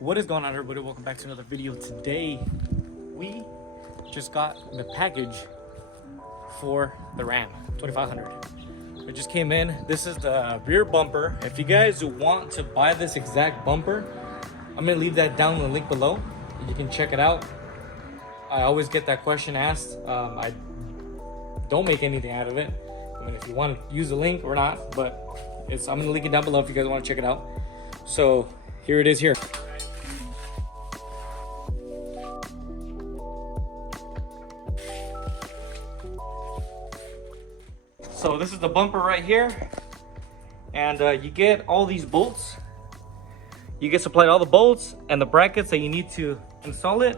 What is going on, everybody? Welcome back to another video. Today we just got the package for the Ram 2500. It just came in. This is the rear bumper. If you guys want to buy this exact bumper, I'm gonna leave that down in the link below. You can check it out. I always get that question asked. I don't make anything out of it. I mean, if you want to use the link or not, but I'm gonna link it down below if you guys want to check it out. So here it is here. So this is the bumper right here, and you get all these bolts. You get supplied all the bolts and the brackets that you need to install it.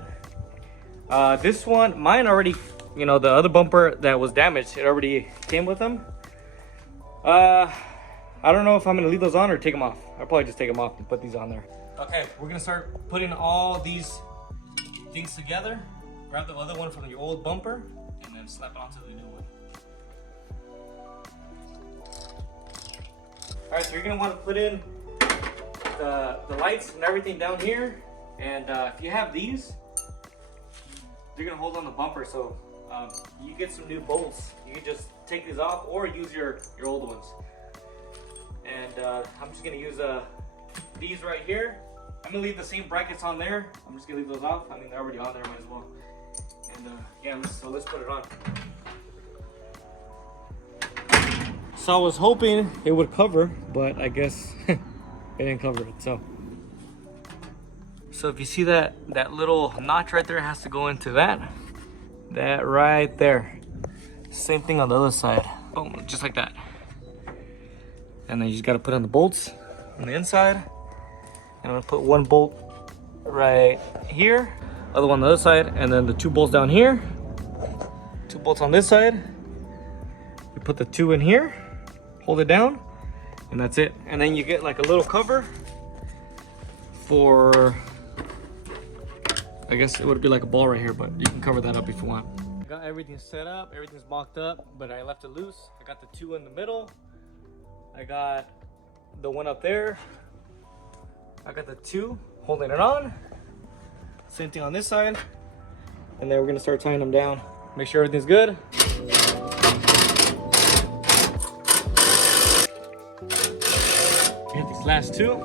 This one, mine already, the other bumper that was damaged, it already came with them. I don't know if I'm gonna leave those on or take them off. I'll probably just take them off and put these on there. Okay, we're gonna start putting all these things together. Grab the other one from the old bumper and then slap it onto the new one. All right, so you're gonna want to put in the lights and everything down here, and if you have these, they're gonna hold on the bumper. So you get some new bolts. You can just take these off or use your old ones. And I'm just gonna use these right here. I'm gonna leave the same brackets on there. I'm just gonna leave those off. I mean, they're already on there, might as well. And yeah, let's put it on. So I was hoping it would cover, but I guess it didn't cover it. So if you see that little notch right there, it has to go into that right there. Same thing on the other side. Boom, just like that. And then you just got to put on the bolts on the inside. And I'm gonna put one bolt right here, other one on the other side, and then the two bolts down here. Two bolts on this side. You put the two in here. Hold it down, and that's it. And then you get like a little cover for, I guess it would be like a ball right here, but you can cover that up if you want. I got everything set up, everything's mocked up, but I left it loose. I got the two in the middle. I got the one up there. I got the two holding it on. Same thing on this side. And then we're gonna start tying them down. Make sure everything's good. Get these last two.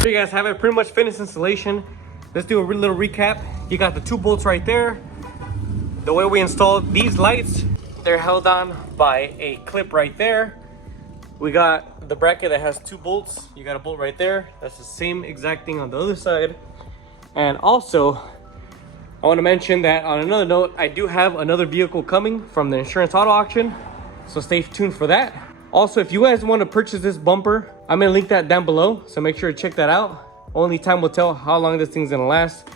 So you guys have it, pretty much finished installation. Let's do a little recap. You got the two bolts right there. The way we installed these lights, they're held on by a clip right there. We got the bracket that has two bolts. You got a bolt right there. That's the same exact thing on the other side. And also, I want to mention that on another note, I do have another vehicle coming from the insurance auto auction. So stay tuned for that. Also, if you guys want to purchase this bumper, I'm going to link that down below. So make sure to check that out. Only time will tell how long this thing's going to last.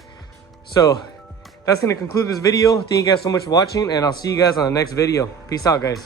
So that's going to conclude this video. Thank you guys so much for watching, and I'll see you guys on the next video. Peace out, guys.